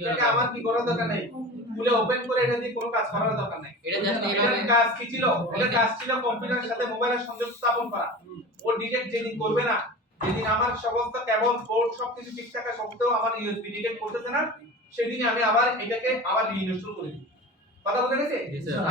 এটাকে আমার কি করার দরকার নাই, খুলে ওপেন করে এটা দিয়ে কোনো কাজ করার দরকার নাই। এটা জাস্ট এটার এইভাবে কাজ কি ছিল? এটা কাজ ছিল কম্পিউটারের সাথে মোবাইলের সংযোগ স্থাপন করা। ও ডিটেক্ট যেদিন করবে না, যেদিন আমার সমস্ত কেবল পোর্ট সবকিছু ঠিক থাকা সত্ত্বেও আমার ইউএসবি ডিটেক্ট করতেছে না, সেদিন আমি আবার এটাকে আবার রিইনস্টল করে দিই। কথা বুঝে গেছে?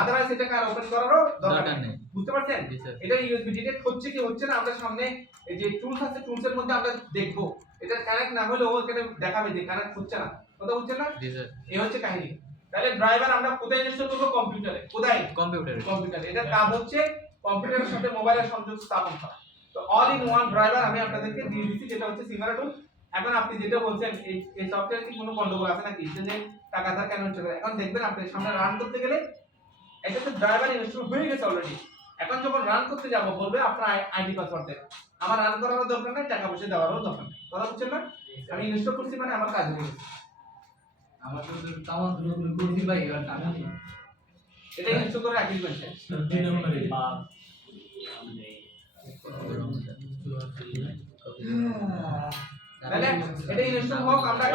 আদারওয়াইজ এটাকে আর ওপেন করারও দরকার নেই। বুঝতে পারছেন? এটা ইউএসবি ডিটেক্ট হচ্ছে কি হচ্ছে না আমরা সামনে এই যে টুলস আছে, টুলসের মধ্যে আমরা দেখব। এটা কানেক্ট না হলে ও এখানে দেখাবে যে কানেক্ট হচ্ছে না। কথা বুঝছেন না? জি স্যার। এই হচ্ছে কাহিনী। তাহলে ড্রাইভার আমরা কোথায় ইনস্টল করব? কম্পিউটারে। কোথায়? কম্পিউটারে। এটার কাজ হচ্ছে কম্পিউটারের সাথে মোবাইলের সংযোগ স্থাপন করা। তো অল ইন ওয়ান ড্রাইভার আমি আপনাদেরকে দিয়ে দিচ্ছি, যেটা হচ্ছে সিমারা টুল। এখন আপনি যেটা বলছেন এই সফটওয়্যারে কি কোনো গন্ডগোল আছে নাকি, যে টাকাটা কেন হচ্ছে না? এখন দেখবেন আপনি সামনে রান করতে গেলে এটা তো ড্রাইভার ইনস্টল হয়ে গেছে অলরেডি। এখন যখন রান করতে যাব বলবে আপনার আইডি পাসওয়ার্ড দেন। আমার রান করারও দরকার নাই, টাকা পয়সা দেওয়ারও দরকার নাই। কথা বুঝছেন না? আমি ইনস্টল করছি মানে আমার কাজ হয়ে গেছে। আমার তো তামাম দূর করতে ভাই এবার টাকা নেই। এটা ইনস্টল করে রাখি দিবেন স্যার। দুই নম্বরে তাহলে এটা ইনস্টল হোক, আমরা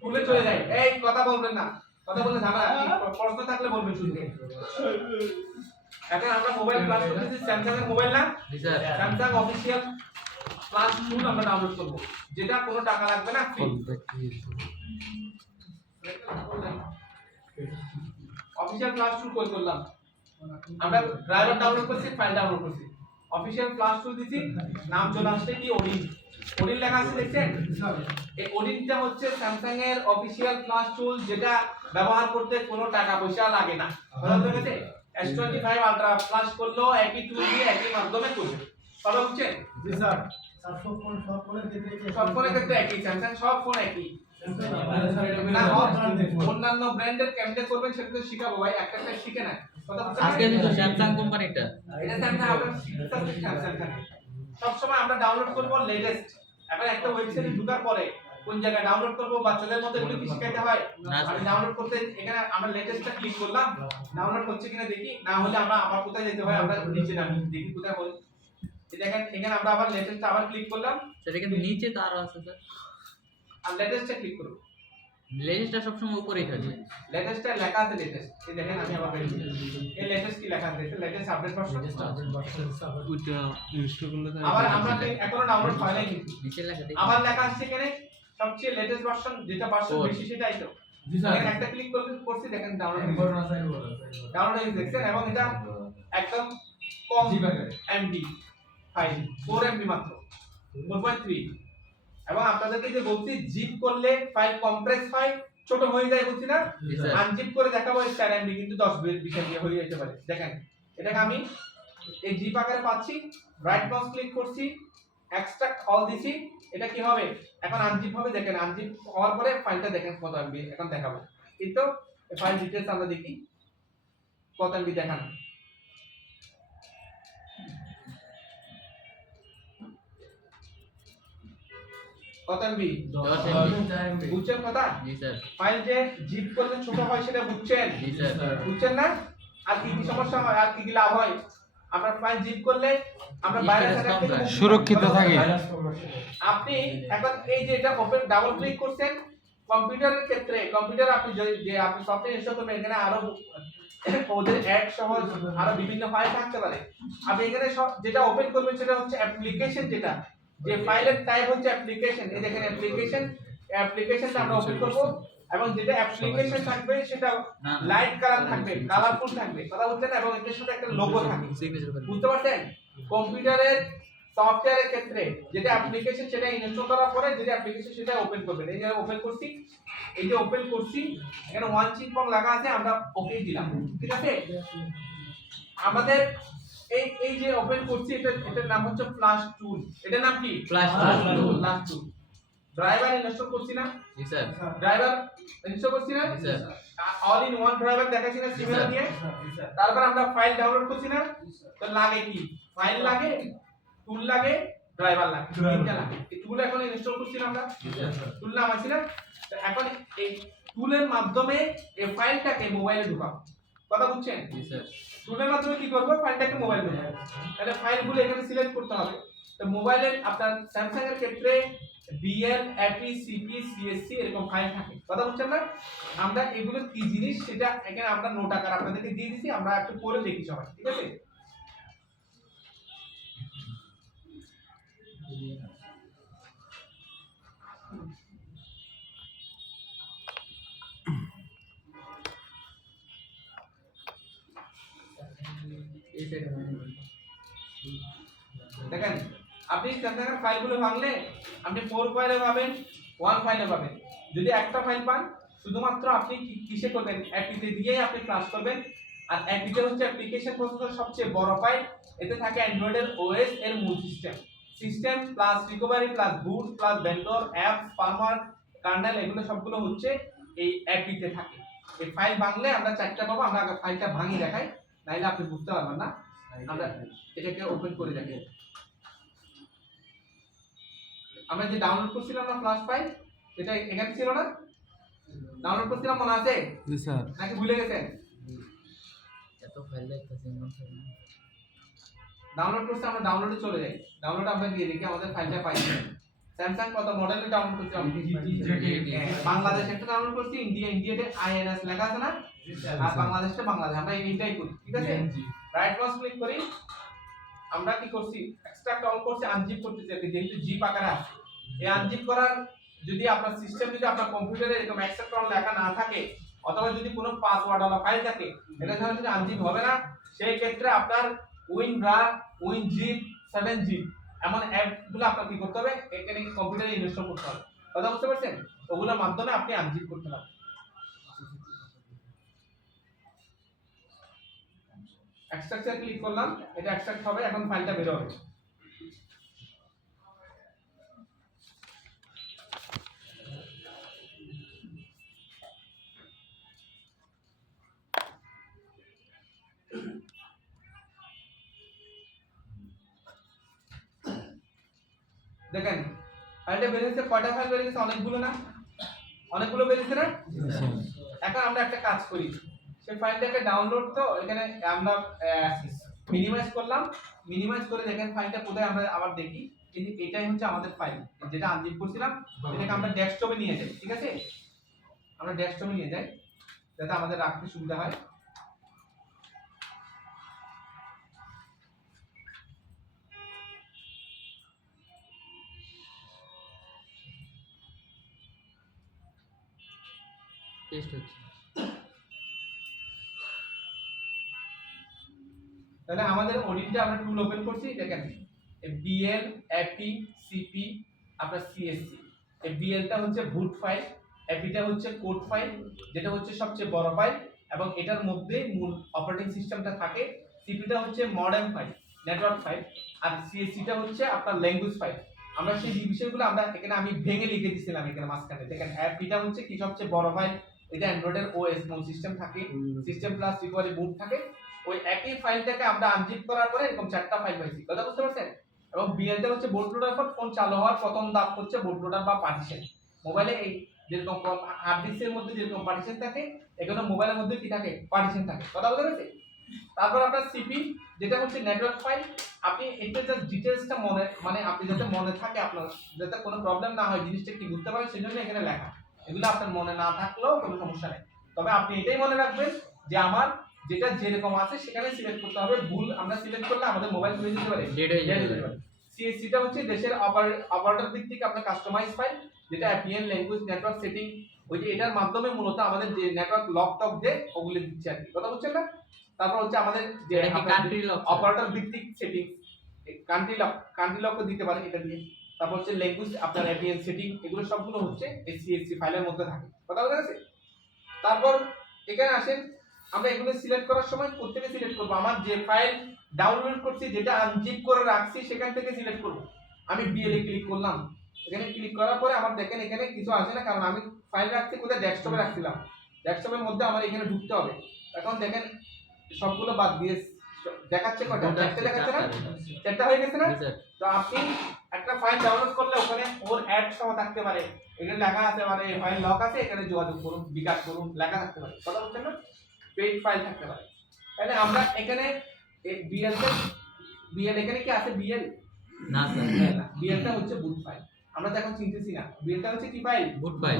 টুলে চলে যাই। এই কথা বলবেন না, কথা বললে ঝামেলা। প্রশ্ন থাকলে বলবেন শুনতে। এখন আমরা মোবাইল ক্লাস করতেছি, স্যামসাং এর মোবাইল না? জি স্যার। স্যামসাং অফিশিয়াল ক্লাস টুল আমরা ডাউনলোড করব, যেটা কোনো টাকা লাগবে না, ফ্রি। অফিশিয়াল ক্লাস টুল কই করলাম? আমরা ড্রাইভার ডাউনলোড করছি, ফাইল ডাউনলোড করছি, অফিশিয়াল ক্লাস টুল দিছি, নাম চলে আসছে কি ওডিন। ওডিন লেখা আছে দেখছেন? এই ওডিনটা হচ্ছে স্যামসাং এর অফিশিয়াল ক্লাস টুল, যেটা ব্যবহার করতে কোনো টাকা পয়সা লাগে না। কথা বুঝতে পেরেছে? S25 আলট্রা ফ্ল্যাশ করলেও একই টুল দিয়ে একই মাধ্যমে করবে। কথা বুঝছেন? জি স্যার। স্যার সব ফোনের ক্ষেত্রে কি সব ফোনের ক্ষেত্রে একই, স্যামসাং সব ফোন একই। না অন্যান্য ব্র্যান্ডের কেমনে করবেন সেটা তো শিখাবো ভাই, একটা একটা শিখে না। কথা বুঝছেন? আজকে কিন্তু স্যামসাং কোম্পানিটা এটা স্যামসাং আপনার স্যামসাং সব সময় আমরা ডাউনলোড করব লেটেস্ট। এখন একটা ওয়েবসাইটে ঢোকার পরে কোন জায়গায় ডাউনলোড করব, বাচ্চাদের মধ্যে এগুলো কি শিখাইতে হয়? আমি ডাউনলোড করতে এখানে আমরা লেটেস্টটা ক্লিক করলাম, ডাউনলোড হচ্ছে কিনা দেখি, না হলে আমরা আবার কোথায় যেতে হয়, আমরা নিচে নামি দেখি কোথায় হয়। এই দেখেন এখানে আমরা আবার লেটেস্ট আবার ক্লিক করলাম, সেটা কিন্তু নিচে তো আরো আছে স্যার। আর লেটেস্টটা ক্লিক করব। লেজটা সবসময় উপরেই থাকে। লেটেস্টটা লেখা আছে লেটেস্ট। এই দেখেন আমি আবার বের করি। এই লেটেস্ট কি লেখা আছে? Latest update version. ওইটা ইনস্টল করলে আবার আমরা এখনো ডাউনলোড হয় নাই কিন্তু। নিচে লেখা দেখি। আবার লেখা আসছে এখানে সবচেয়ে লেটেস্ট ভার্সন, যেটা ভার্সন বেশি সেটাই তো। জি স্যার। এখানে একটা ক্লিক করছি, দেখেন ডাউনলোড হয়ে দেখছেন, এবং এটা একদম কম এমবি ফাইল, 4 এমবি মাত্র, 4.3। এবং আপনাদেরকে যে বলছি জিপ করলে ফাইল কম্প্রেস ফাইল ছোট হয়ে যায় বলছি না? জি স্যার। আনজিপ করে দেখাবো 4 এমবি, কিন্তু 10 20 এমবি হয়ে যেতে পারে। দেখেন এটাকে আমি এই জিপ আকারে পাচ্ছি, রাইট মাউস ক্লিক করছি, এক্সট্রাক্ট অল দিছি, এটা কি হবে? এখন আনজিপ হবে। দেখেন আনজিপ হওয়ার পরে ফাইলটা দেখেন কত এমবি এখন দেখাবো। এই তো ফাইল ডিটেইলস আমরা দেখি কত এমবি দেখান। কত এমবি? 10 এমবি। বুঝছেন কথা? জি স্যার। ফাইল যে জিপ করলে ছোট হয় সেটা বুঝছেন? জি স্যার। বুঝছেন না? আর কি কি সমস্যা হয়, আর কি কি লাভ হয়? আমরা ফাইল জিপ করলে আমরা ভাইরাস অ্যাটাক থেকে সুরক্ষিত থাকি। আপনি এখন এই যে এটা ওপেন ডাবল ক্লিক করছেন, কম্পিউটারের ক্ষেত্রে কম্পিউটার আপনি যে আপনি সফটওয়্যার ইনস্টল করবেন, এখানে আরো ওদের অ্যাড সহ আরো বিভিন্ন ফাইল থাকতে পারে। আপনি এখানে সব যেটা ওপেন করবেন সেটা হচ্ছে অ্যাপ্লিকেশন, যেটা যে ফাইলের টাইপ হচ্ছে অ্যাপ্লিকেশন। এই দেখেন অ্যাপ্লিকেশনটা আমরা ওপেন করব, এবং যেটা অ্যাপ্লিকেশন থাকবে সেটা লাইট কালার থাকবে, কালারফুল থাকবে। কথা বুঝছেন? এবং এর সাথে একটা লোগো থাকবে। বুঝতে পারছেন? কম্পিউটারের সফটওয়্যারের ক্ষেত্রে যেটা অ্যাপ্লিকেশন সেটা ইনস্টল করার পরে যেটা অ্যাপ্লিকেশন সেটা ওপেন করবেন। এই যে ওপেন করছি, এই যে ওপেন করছি, এখানে ওয়ান চিনপং লাগা আছে, আমরা ওকে দিলাম। ঠিক আছে? আমাদের এই যে ওপেন করছি, এটার নাম হচ্ছে ফ্ল্যাশ টুল। এটার নাম কি? Flash tool. Flash tool. Driver install করছি না? জি স্যার। ড্রাইভার ইনস্টল করছি না? জি sir. All in one driver দেখাচ্ছি না সিমিলার দিয়ে? তারপর আমরা ফাইল ডাউনলোড করছি না? তো লাগে কি? ফাইল লাগে, টুল লাগে, ড্রাইভার লাগে, তিনটা লাগে। এই টুল এখন ইনস্টল করছি না আমরা? টুল নাম আছে না? তো এখন এই টুলের মাধ্যমে এই ফাইলটাকে মোবাইলে ঢোকাবো। কথা বুঝছেন? জি স্যার। টুলের মাধ্যমে কি করব? ফাইলটাকে মোবাইলে ঢোকাবো। তাহলে ফাইলগুলো এখানে সিলেক্ট করতে হবে। তো মোবাইলের আপনার স্যামসাং এর ক্ষেত্রে বিএল এপি সিপি সিএসসি এরকম ফাইল থাকে, কথা বুঝছেন না? আমরা এগুলো কি জিনিস সেটা এখানে আমরা নোট আকারে আপনাদেরকে দিয়ে দিছি, আমরা একটু পরে দেখি সবাই, ঠিক আছে? এই সাইডে দেখেন আপনি স্যামসাং ফাইলগুলো ভাঙলে আপনি 4 ফাইলে পাবেন, 1 ফাইলে পাবেন। যদি একটা ফাইল পান শুধুমাত্র আপনি কিসে করবেন, অ্যাপিতে দিয়েই আপনি ক্লাস করবেন। আর অ্যাপিতে হচ্ছে অ্যাপ্লিকেশন প্রসেসর সবচেয়ে বড় ফাইল, এতে থাকে অ্যান্ড্রয়েডের ওএস এর মূল system, system plus recovery plus boot plus vendor app firmware kernel, এগুলো সবগুলো হচ্ছে এই অ্যাপিতে থাকে। এই ফাইল ভাঙলে আমরা 4টা পাবো, আমরা আগে ফাইলটা ভাঙি দেখাই, নাইলে আপনি বুঝতে পারবেন না। আমরা এটাকে ওপেন করে দেখি। আমরা যে ডাউনলোড করছিলাম না ফ্ল্যাশ ফাইল, এটা এখানে ছিল না? ডাউনলোড করছিলাম, মনে আছে জি স্যার। নাকি ভুলে গেছেন? এত ফাইল দেখতেছি না স্যার। ডাউনলোড করতে আমরা ডাউনলোডে চলে যাই, ডাউনলোড আমরা গিয়ে দেখি আমাদের ফাইলটা পাই কিনা। স্যামসাং কত মডেলে ডাউনলোড করছিলাম? বাংলাদেশ একটা ডাউনলোড করছি, ইন্ডিয়াতে আইএনএস লেখা আছে না, আর বাংলাদেশটা বাংলাদেশ, আমরা এইটাই করি, ঠিক আছে? রাইট মাউস ক্লিক করি, আমরা কি করছি এক্সট্রাক্ট অল করছি, আনজিপ করতেছি আর কি, যেহেতু জিপ আকারে আছে। এই আনজিপ করার যদি আপনার সিস্টেম, যদি আপনার কম্পিউটারে এরকম এক্সট্রাক্ট অল লেখা না থাকে, অথবা যদি কোনো পাসওয়ার্ড ওয়ালা ফাইল থাকে, এটা যদি আনজিপ হবে না, সেই ক্ষেত্রে আপনার উইনরার, উইনজিপ, 7জিপ এমন অ্যাপগুলো আপনার কি করতে হবে, এখানে কম্পিউটারে ইনস্টল করতে হবে, কথা বুঝতে পারছেন? ওগুলোর মাধ্যমে আপনি আনজিপ করতে পারবেন। এক্সট্রাকচার ক্লিক করলাম, এটা এক্সট্রাক্ট হবে, এখন ফাইলটা বের হবে। দেখেন ফাইলটা বের হয়েছে, কয়টা ফাইল বের হয়েছে? অনেকগুলো না? অনেকগুলো বের হয়েছে না? এখন আমরা একটা কাজ করি, সেই ফাইলটাকে ডাউনলোড, তো এখানে আমরা মিনিমাইজ করলাম, মিনিমাইজ করে দেখেন ফাইলটা কোথায়, আমরা আবার দেখি। কিন্তু এটাই হচ্ছে আমাদের ফাইল, যেটা আনজিপ করছিলাম, এটাকে আমরা ডেস্কটপে নিয়ে যাই, ঠিক আছে? আমরা ডেস্কটপে নিয়ে যাই যাতে আমাদের রাখতে সুবিধা হয়। টেস্ট হচ্ছে। তাহলে আমাদের অডিটটা আমরা টুল ওপেন করছি, দেখেন বিএল এপি সিপি আপনার সিএসসি। এই বিএলটা হচ্ছে বুট ফাইল, এপিটা হচ্ছে কোড ফাইল, যেটা হচ্ছে সবচেয়ে বড় ফাইল এবং এটার মধ্যে মূল অপারেটিং সিস্টেমটা থাকে। সিপিটা হচ্ছে মডার্ন ফাইল, নেটওয়ার্ক ফাইল, আর সিএসসিটা হচ্ছে আপনার ল্যাঙ্গুয়েজ ফাইল। আমরা সেই বিষয়গুলো আমরা এখানে আমি ভেঙে লিখে দিয়েছিলাম এখানে মাঝখানে। দেখেন এপিটা হচ্ছে কি সবচেয়ে বড় ফাইল, এটা অ্যান্ড্রয়েডের ওএস মূল সিস্টেম থাকে, সিস্টেম প্লাস রিকভারি বুট থাকে। ওই একই ফাইলটাকে আমরা আনজিপ করার পরে এরকম 4টা ফাইল পাইছি, কথা বুঝতে পারছেন? এবং বিএলটা হচ্ছে বুট লোডার পর ফোন চালু হওয়ার প্রথম ধাপ হচ্ছে বুট লোডার বা পার্টিশন। মোবাইলে এই যেরকম হার্ড ডিস্কের মধ্যে যেরকম পার্টিশন থাকে, এখানে মোবাইলের মধ্যে কি থাকে, পার্টিশন থাকে, কথা বুঝতে পারছেন? তারপর আপনার সিপি, যেটা হচ্ছে নেটওয়ার্ক ফাইল। আপনি এটা জাস্ট ডিটেইলসটা মনে, মানে আপনি যাতে মনে থাকে, আপনার যাতে কোনো প্রবলেম না হয়, জিনিসটা কি বুঝতে পারেন সেজন্য এখানে লেখা। এগুলো আপনার মনে না থাকলেও কোনো সমস্যা নেই, তবে আপনি এটাই মনে রাখবেন যে আমার যেটা যেরকম আছে সেখানে সিলেক্ট করতে হবে। ভুল আমরা সিলেক্ট করলে আমাদের মোবাইল খুলে যেতে পারে, ডেড হয়ে যেতে পারে। সিএসসিটা হচ্ছে দেশের অপারেটর দিক থেকে আপনার কাস্টমাইজ ফাইল, যেটা এপিএন ল্যাঙ্গুয়েজ নেটওয়ার্ক সেটিং, ওই যে এটার মাধ্যমে মূলত আমাদের যে নেটওয়ার্ক লক টক যে ওগুলো দিচ্ছে আর কি, কথা বুঝছেন না? তারপর হচ্ছে আমাদের যে কান্ট্রি লক, অপারেটর ভিত্তিক সেটিং, কান্ট্রি লকও দিতে পারে এটা দিয়ে। তারপর হচ্ছে ল্যাঙ্গুয়েজ আপনার এপিএন সেটিং, এগুলো সবগুলো হচ্ছে এই সিএসসি ফাইলের মধ্যে থাকে, কথা বুঝা গেছে? তারপর এখানে আসেন, আমরা এগুলো সিলেক্ট করার সময় প্রত্যেকে সিলেক্ট করব, আমার যে ফাইল ডাউনলোড করছি, যেটা আনজিপ করে রাখছি সেখান থেকে সিলেক্ট করব। আমি বিএলএ ক্লিক করলাম, এখানে ক্লিক করার পরে আমার দেখেন এখানে কিছু আসে না, কারণ আমি ফাইল রাখছি কোথায়, ডেস্কটপে রাখছিলাম। ডেস্কটপের মধ্যে আমার এখানে ঢুকতে হবে। এখন দেখেন সবগুলো বাদ দিয়ে দেখাচ্ছে কয়টা, 4টে দেখাচ্ছে না? 4টা হয়ে গেছে না? তো আপনি একটা ফাইল ডাউনলোড করলে ওখানে ওর অ্যাড সহ থাকতে পারে, এখানে লেখা আছে মানে ফাইল লক আছে, এখানে যোগাযোগ করুন, বিকাশ করুন, লেখা থাকতে পারে, কথা বলছেন না? পেইড ফাইল থাকতে পারে। তাহলে আমরা এখানে বিএল এখানে কি আছে? বিএল না স্যার, বিএলটা হচ্ছে বুট ফাইল, আমরা তো এখন চিনতেছি না বিএলটা হচ্ছে কি ফাইল, বুট ফাইল।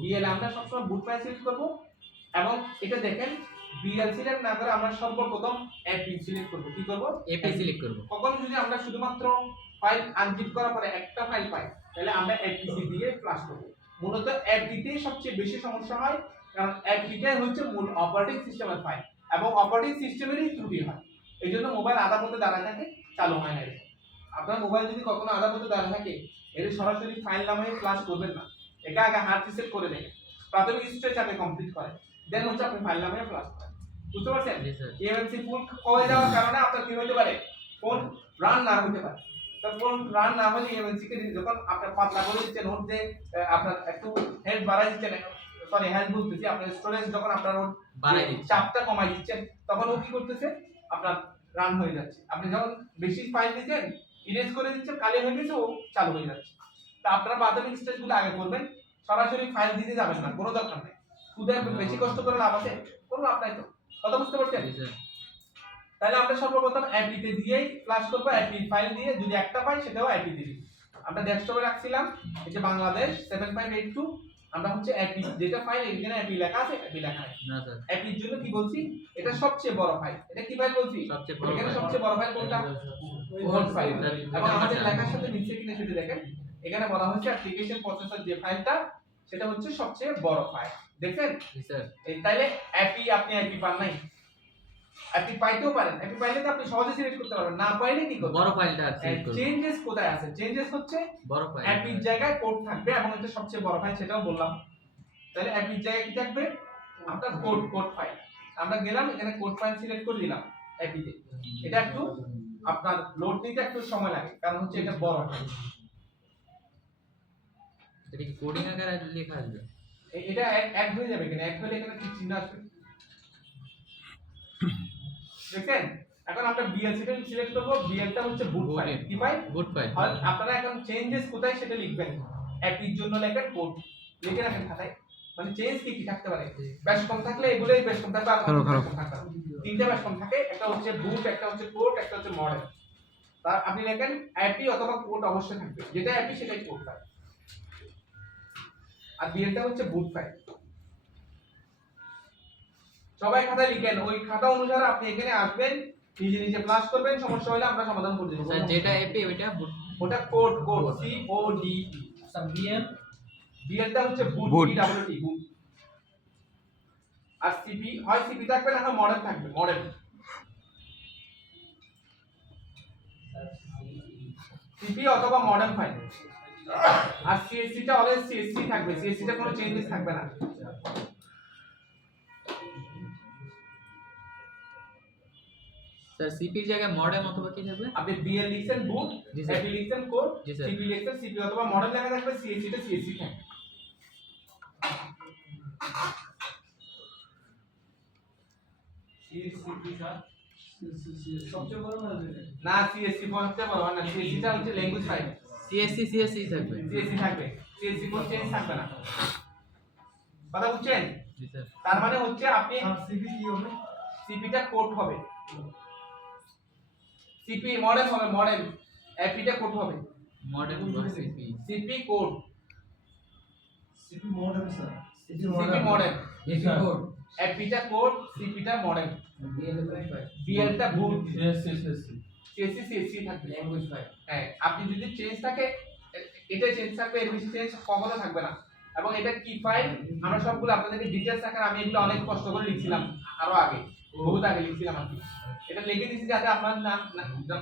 বিএল আমরা সবসময় বুট ফাইল সিলেক্ট করব এবং এটা দেখেন বিএল সিলেক্ট না করে আমরা সর্বপ্রথম এপি সিলেক্ট করব। কি করব? এপি সিলেক্ট করব। কখনো যদি আমরা শুধুমাত্র ফাইল আনজিপ করার পরে একটা ফাইল পাই তাহলে আমরা এপিসি দিয়ে ফ্লাশ করব। মূলত এপিতেই সবচেয়ে বেশি সমস্যা হয়, কারণ এপিটাই হচ্ছে মূল অপারেটিং সিস্টেমের ফাইল এবং অপারেটিং সিস্টেমেরই ত্রুটি হয়। এই জন্য মোবাইল আধা পথে দাঁড়ায় থাকে, চালু হয় না। আপনার মোবাইল যদি কখনো আধা পথে দাঁড়ায় থাকে এর সরাসরি ফাইল নামে ফ্লাশ করবেন না, এটা আগে হার্ড রিসেট করে নেবেন, প্রাথমিক স্টেজ আগে কমপ্লিট করেন, দেন হচ্ছে আপনি ফাইল নামে ফ্লাশ করেন। বুঝতে পারছেন? জি স্যার। এমএনসি ফুল হয়ে যাওয়ার কারণে আপনার কি হতে পারে, ফোন রান না হতে পারে। তো ফোন রান না হলে এমএনসি কে যখন আপনার পাতলা করে দিচ্ছেন, ওর যে আপনার একটু হেড বাড়াই দিচ্ছেন, সরি হ্যান্ড বলতেছি, আপনার স্টোরেজ যখন আপনার ওর বাড়াই দিচ্ছেন, চাপটা কমাই দিচ্ছেন, তখন ও কি করতেছে, আপনার রান হয়ে যাচ্ছে। আপনি যখন বেশি ফাইল দিচ্ছেন, ইরেজ করে দিচ্ছেন, কালি হয়ে গেছে, ও চালু হয়ে যাচ্ছে। তা আপনারা প্রাথমিক স্টেজগুলো আগে করবেন, সরাসরি ফাইল দিতে যাবেন না, কোনো দরকার নেই। খুদে বেশি কষ্ট করে লাভ আছে, কোনো লাভ নাই। তো কথা বুঝতে পারছেন? জি স্যার। তাহলে আমরা সর্বপ্রথম অ্যাপিতে দিয়েই ফ্লাশ করব, অ্যাপি ফাইল দিয়ে, যদি একটা পাই সেটাও অ্যাপি দিবি। আমরা ডেস্কটপে রাখছিলাম এই যে বাংলাদেশ 7582, আমরা হচ্ছে অ্যাপি যেটা ফাইল এখানে অ্যাপি লেখা আছে, অ্যাপি লেখা আছে না স্যার, অ্যাপির জন্য কি বলছি, এটা সবচেয়ে বড় ফাইল। এটা কি ফাইল বলছি? সবচেয়ে বড় এখানে ফাইল। সবচেয়ে বড় ফাইল কোনটা? Code file. এবং আমাদের লেখার সাথে নিচে কিনা সেটা দেখেন, এখানে বলা হচ্ছে অ্যাপ্লিকেশন প্রসেসর যে ফাইলটা সেটা হচ্ছে সবচেয়ে বড় ফাইল। দেখেন? জি স্যার। তাইলে অ্যাপি, আপনি অ্যাপি পান নাই, অ্যাপি পাইতেও পারেন, অ্যাপি পাইলে তো আপনি সহজে সিলেক্ট করতে পারবেন, না পাইলে কি করবেন? বড় ফাইলটা সিলেক্ট করব। চেঞ্জেস কোথায় আছে? চেঞ্জেস হচ্ছে বড় ফাইল। অ্যাপির জায়গায় কোড থাকবে এবং এটা সবচেয়ে বড় ফাইল, সেটাও বললাম। তাহলে অ্যাপির জায়গায় কি থাকবে? আপনার কোড ফাইল। আমরা গেলাম এখানে কোড ফাইল সিলেক্ট করে দিলাম অ্যাপিতে। এটা একটু আপনার লোড নিতে একটু সময় লাগে, কারণ হচ্ছে এটা বড় ফাইল। এটা কি কোডিং আকারে লেখা আসবে? এটা এক হয়ে যাবে, এখানে এক হলে এখানে কি চিহ্ন আসবে দেখেন? এখন আমরা বিএল সিলেক্ট করব, বিএলটা হচ্ছে বুট ফাইল। কি ফাইল? বুট ফাইল। আর আপনারা এখন চেঞ্জেস কোথায় সেটা লিখবেন। অ্যাপির জন্য লেখেন কোড, লিখে রাখেন খাতায়। মানে চেঞ্জ কি কি থাকতে পারে? ব্যাশ কম থাকলে এগুলোই ব্যাশ কম থাকবে, আর কোনো ব্যাশ কম থাকবে না। তিনটা ব্যাশ কম থাকে, একটা হচ্ছে বুট, একটা হচ্ছে কোড, একটা হচ্ছে মডেল। তার আপনি লেখেন অ্যাপি অথবা কোড অবশ্যই থাকবে, যেটা অ্যাপি সেটাই কোড ফাইল। আর বিএলটা হচ্ছে বুট ফাইল। সবাই খাতায় লিখেন, ওই খাতা অনুসারে আপনি এখানে আসবেন, নিজে নিজে ফ্লাশ করবেন, সমস্যা হলে আমরা সমাধান করে দেব। স্যার যেটা এপি ওইটা বুট। ওটা কোড সি ও ডি। স্যার বিএম বিএলটা হচ্ছে বুট, Boot। বি ডাবল টি, বুট। আর সিপি হয় সিপি থাকবে না মডেল থাকবে, মডেল। সিপি অথবা মডেল ফাইল। আর সিএসসি টা অলওয়েজ সিএসসি থাকবে, সিএসসি টা কোনো চেঞ্জেস থাকবে না। স্যার সিপির জায়গায় মডেম অথবা কি থাকবে? আপনি বিএল লিখছেন বুট, জি স্যার। এপি লিখছেন কোড, জি স্যার। সিপি লিখছেন সিপি অথবা মডেল লেখা থাকবে, সিএসসি টা সিএসসি থাকবে। সিএসসি টা সবচেয়ে বড় না না, সিএসসি সবচেয়ে বড় না, সিএসসি টা হচ্ছে ল্যাঙ্গুয়েজ ফাইল। সিএসসি থাকবে। সিএসসি থাকবে, সিএসসি কোনো চেঞ্জ থাকবে না। কথা বুঝছেন? জি স্যার। তার মানে হচ্ছে আপনি আর সিবি কি হবে? সিপি টা কোড হবে, সিপি মডেল হবে, মডেল। এপি টা কোড হবে, modem CP. CP code, CP model sir. CP model, AP code AP টা কোড, সিপি টা মডেল, বিএল ফাইল বিএল টা বুট, সিএসসি সিএসসি সিএসসি থাকবে। ল্যাঙ্গুয়েজ ফাইল হ্যাঁ, আপনি যদি চেঞ্জ থাকে এটা চেঞ্জ থাকবে, এর বেশি চেঞ্জ কখনো থাকবে না। এবং এটা কি ফাইল আমরা সবগুলো আপনাদেরকে ডিটেইলস রাখার, আমি এগুলো অনেক কষ্ট করে লিখছিলাম, আরো আগে বহুত আগে লিখছিলাম আর কি। এটা লিখে দিয়েছি যাতে আপনার না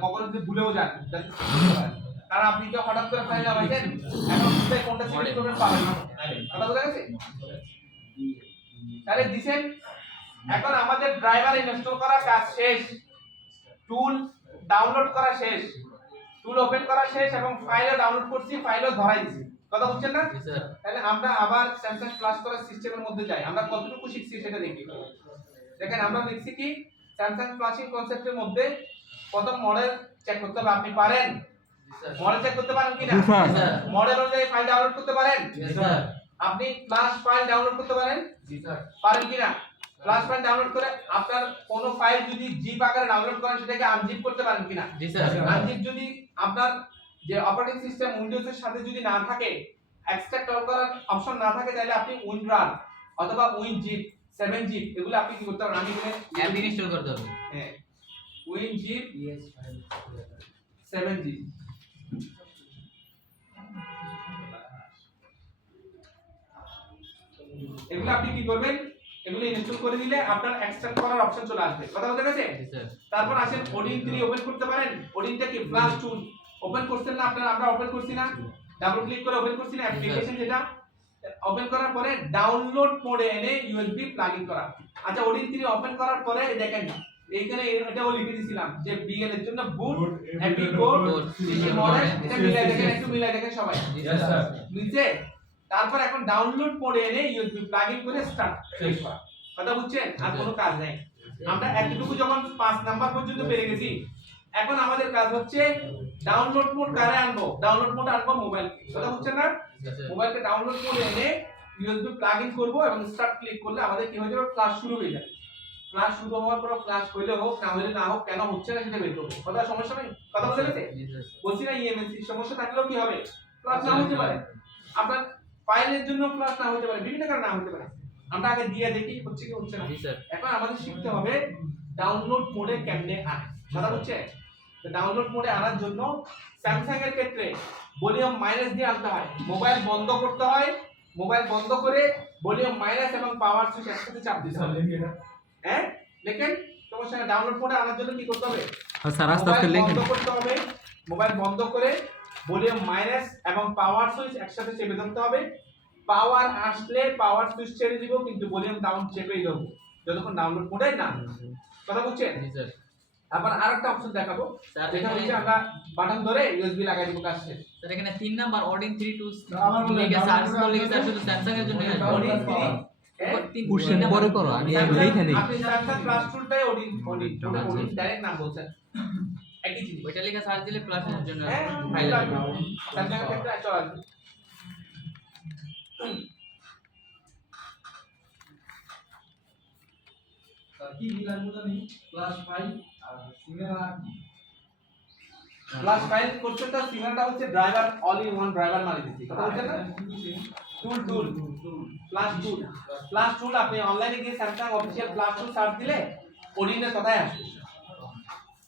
কখনো যদি ভুলেও যান, যাতে বুঝতে পারেন। কারণ আপনি তো হঠাৎ করে ফাইল নামাইছেন, এখন কোথায় কোনটা সিলেক্ট করবেন পাবেন না। কথা বোঝা গেছে? তাহলে দিছেন, এখন আমাদের ড্রাইভার ইনস্টল করা কাজ শেষ, টুল ডাউনলোড করা শেষ, টুল ওপেন করা শেষ এবং ফাইলও ডাউনলোড করছি, ফাইলও ধরাই দিছি। কথা বুঝছেন না? জি স্যার। তাহলে আমরা আবার স্যামসাং ক্লাস করার সিস্টেমের মধ্যে যাই, আমরা কতটুকু শিখছি সেটা দেখি। দেখেন আমরা দেখছি কি স্যামসাং ফ্লাশিং কনসেপ্টের মধ্যে প্রথম মডেল চেক করতে হবে। আপনি পারেন মডেল চেক করতে পারেন কিনা? জি স্যার। মডেল অনুযায়ী ফাইল ডাউনলোড করতে পারেন? জি স্যার আপনি ফ্লাশ ফাইল ডাউনলোড করতে পারেন? জি স্যার পারেন কিনা? ফ্লাশ ফাইল ডাউনলোড করে আপনার কোন ফাইল যদি জিপ আকারে ডাউনলোড করেন সেটাকে আনজিপ করতে পারেন কিনা? জি স্যার। আনজিপ যদি আপনার যে অপারেটিং সিস্টেম উইন্ডোজের সাথে যদি না থাকে, এক্সট্রাক্ট করার অপশন না থাকে, তাহলে আপনি উইনরান অথবা উইনজিপ 7zip এগুলো আপনি কি করতে পারেন, আমি এখানে অ্যাপ ইনস্টল করতে হবে। হ্যাঁ উইনজিপ 7zip এগুলো আপনি কি করবেন, এগুলো ইনস্টল করে দিলে আপনার এক্সট্রাক্ট করার অপশন চলে আসবে। কথা বলতে গেছে? জি স্যার। তারপর আসেন ওডিন 3 ওপেন করতে পারেন। ওডিনটা কি ফ্ল্যাশ টুল ওপেন করছেন না আপনারা, আমরা ওপেন করছি না, ডাবল ক্লিক করে ওপেন করছি না অ্যাপ্লিকেশন, যেটা ওপেন করার পরে ডাউনলোড মোডে এনে ইউএসবি প্লাগ ইন করা। আচ্ছা ওডিন 3 ওপেন করার পরে দেখেন এইখানে এটাও লিখে দিয়েছিলাম যে বিএল এর জন্য বুট এপি কোড সিসি মডেল, এটা মিলাই দেখেন, একটু মিলাই দেখেন সবাই। Yes, sir. নিচে তারপর এখন ডাউনলোড মোডে এনে ইউএসবি প্লাগ ইন করে স্টার্ট করা। কথা বুঝছেন? আর কোনো কাজ নেই। আমরা এতটুকু যখন 5 নাম্বার পর্যন্ত পেরে গেছি, এখন আমাদের কাজ হচ্ছে ডাউনলোড মোড কারে আনবো, ডাউনলোড মোড আনবো মোবাইল। কথা বুঝছেন না? মোবাইলকে ডাউনলোড করে এনে ইউএসবি প্লাগ ইন করব এবং স্টার্ট ক্লিক করলে আমাদের কি হয়ে যাবে, ফ্ল্যাশ শুরু হয়ে যাবে। ফ্ল্যাশ শুরু হওয়ার পর ফ্ল্যাশ হইলে হোক না হইলে না হোক, কেন হচ্ছে না সেটা বের করব। কথা সমস্যা নেই? কথা বলতে গেছে? জি স্যার। বলছি না ইএমএসি সমস্যা থাকলেও কি হবে, ফ্ল্যাশ না হতে পারে, আপনার ফাইলের জন্য ফ্ল্যাশ না হতে পারে, বিভিন্ন কারণে না হতে পারে। আমরা আগে দিয়ে দেখি হচ্ছে কি হচ্ছে না। জি স্যার। এখন আমাদের শিখতে হবে ডাউনলোড মোডে কেমনে আনে। কথা বুঝছে? তো ডাউনলোড মোডে আনার জন্য স্যামসাং এর ক্ষেত্রে ভলিউম মাইনাস দিয়ে আনতে হয়, মোবাইল বন্ধ করতে হয়, মোবাইল বন্ধ করে ভলিউম মাইনাস এবং পাওয়ার সুইচ একসাথে চাপ দিতে হবে। হ্যাঁ দেখেন তোমার সঙ্গে ডাউনলোড মোডে আনার জন্য কি করতে হবে, স্যার আস্তে আস্তে মোবাইল লেখেন। বন্ধ করতে হবে, মোবাইল বন্ধ করে ভলিউম মাইনাস এবং পাওয়ার সুইচ একসাথে চেপে ধরতে হবে। পাওয়ার আসলে পাওয়ার সুইচ ছেড়ে দিব, কিন্তু ভলিউম ডাউন চেপেই দেবো যতক্ষণ ডাউনলোড মোডে না। কথা বুঝছেন? জি স্যার। আবার আরেকটা অপশন দেখাবো, স্যার যেটা এখানে হচ্ছে আমরা বাটন ধরে ইউএসবি লাগাই দিব, কাজ শেষ। স্যার এখানে 3 নাম্বার অডিন 3 টু আমার বলে লিখে সার্চ download করলে কি স্যার করে শুধু স্যামসাং এর জন্য আসবে? অডিন 3 হ্যাঁ কোশ্চেন পরে করো, আগে লিখে নেই। আপনি স্যামসাং প্লাস টুলটাই অডিন ডাইরেক্ট নাম বলছেন, একই জিনিস। ওইটা লিখে সার্চ দিলে প্লাসের জন্য হ্যাঁ ফাইল আসবে। স্যামসাং এর ক্ষেত্রে চলে আসবে। কি মিলান জানি ক্লাস 5 আর সিঙ্গেল আর কি প্লাস ফাইল করতে তো সিগন্যালটা হচ্ছে driver, all in one driver মানে দিচ্ছি। কথা বুঝছেন না? টুল টুল প্লাস টুল আপনি অনলাইনে গিয়ে স্যামসাং অফিশিয়াল প্লাস টুল সার্চ দিলে ওডিনের কথাই আসবে।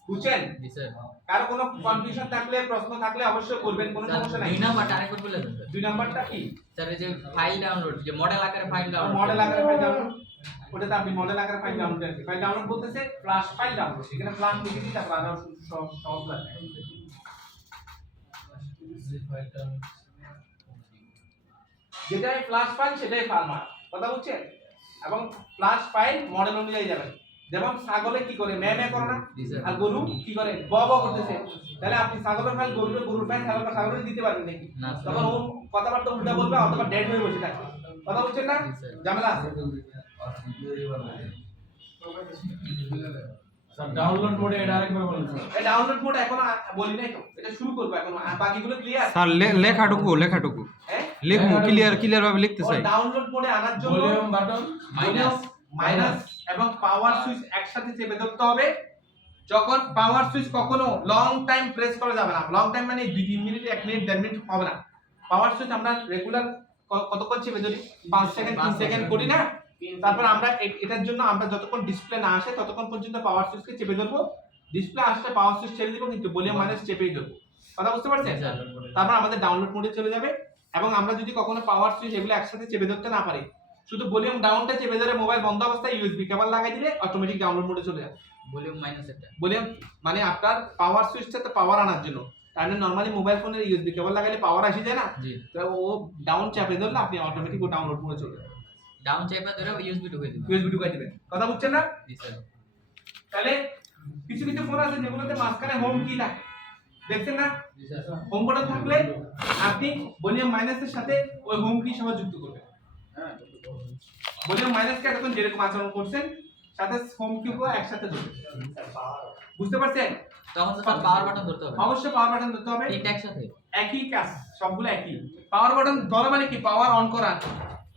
বুঝছেন? জি স্যার। কারো কোনো কনফিউশন থাকলে প্রশ্ন থাকলে অবশ্যই করবেন, কোনো স্যার সমস্যা নাই। 2 নাম্বারটা আরেকবার বলে দেন স্যার। 2 নাম্বারটা কি? স্যার এই যে ফাইল ডাউনলোড, যে মডেল আকারে ফাইল ডাউনলোড, মডেল আকারে ফাইল ডাউনলোড, ওটাতে আপনি মডেল আকারে ফাইল ডাউনলোড করতে, ফাইল ডাউনলোড বলতেছে ফ্ল্যাশ ফাইল ডাউনলোড, এখানে ফ্ল্যাশ লিখে দিই, তারপর আরো সহজ লাগে। যেটাই ফ্ল্যাশ ফাইল সেটাই ফার্মার। কথা বুঝছেন? এবং ফ্ল্যাশ ফাইল মডেল অনুযায়ী যাবে। যেমন ছাগলে কি করে ম্যাঁ ম্যাঁ করে না, জি স্যার। আর গরু কি করে ব ব করতেছে, তাহলে আপনি ছাগলের ফাইল গরুর ফাইল ছাগলের দিতে পারবেন নাকি? না স্যার। তখন ও কথাবার্তা উল্টা বলবে অথবা ডেড হয়ে বসে থাকবে। কথা বুঝছেন না? জি স্যার। ঝামেলা আছে। স্যার ডাউনলোড মোডে এটা আরেকবার বলুন স্যার। এই ডাউনলোড মোড এখনো বলি নাই তো, এটা শুরু করব এখন, আর বাকিগুলো ক্লিয়ার। স্যার লেখাটুকু হ্যাঁ লিখবো, ক্লিয়ার ভাবে লিখতে চাই। ডাউনলোড মোডে আনার জন্য ভলিউম বাটন মাইনাস এবং পাওয়ার সুইচ একসাথে চেপে ধরতে হবে। যখন পাওয়ার সুইচ কখনো লং টাইম প্রেস করা যাবে না, লং টাইম মানে 2-3 মিনিট 1 মিনিট 1.5 মিনিট হবে না। পাওয়ার সুইচ আমরা রেগুলার কতক্ষণ চেপে ধরি, 5 সেকেন্ড 3 সেকেন্ড করি না। তারপর আমরা এটার জন্য আমরা যতক্ষণ ডিসপ্লে না আসে ততক্ষণ পর্যন্ত পাওয়ার সুইচকে চেপে ধরবো, ডিসপ্লে আসলে পাওয়ার সুইচ ছেড়ে দিব, কিন্তু ভলিউম মাইনাস চেপেই ধরবো। কথা বুঝতে পারছেন? জি স্যার। তারপর আমাদের ডাউনলোড মোডে চলে যাবে। এবং আমরা যদি কখনো পাওয়ার সুইচ এগুলো একসাথে চেপে ধরতে না পারি, শুধু ভলিউম ডাউনটা চেপে ধরে মোবাইল বন্ধ অবস্থায় ইউএসবি কেবল লাগাই দিলে অটোমেটিক ডাউনলোড মোডে চলে যাবে। ভলিউম মাইনাস এটা। ভলিউম মানে আপনার পাওয়ার সুইচটা তো পাওয়ার আনার জন্য, তাহলে নরমালি মোবাইল ফোনের ইউএসবি কেবল লাগালে পাওয়ার আসে যায় না, জি। তো ও ডাউন চাপে ধরলে আপনি অটোমেটিক ও ডাউনলোড মোডে চলে যাবে, ডাউন চাইপা ধরে ইউএসবি ঢুকিয়ে দিবেন। ইউএসবি ঢুকাই দিবেন। কথা বুঝছেন না? জি স্যার। তাহলে কিছু কিছু ফোন আছে যেগুলোতে মাঝখানে হোম কি থাকে, দেখছেন না? হোম বাটন থাকলে আপনি ভলিউম মাইনাসের সাথে ওই হোম কি সহ যুক্ত করবেন। ভলিউম মাইনাসকে এতক্ষণ যেরকম আচরণ করছেন সাথে হোম কিউবও একসাথে ধরবেন। বুঝতে পারছেন? তখন তো স্যার পাওয়ার বাটন ধরতে হবে। অবশ্যই পাওয়ার বাটন ধরতে হবে, তিনটা একসাথে। একই কাজ, সবগুলো একই। পাওয়ার বাটন ধরা মানে কি, পাওয়ার অন করা।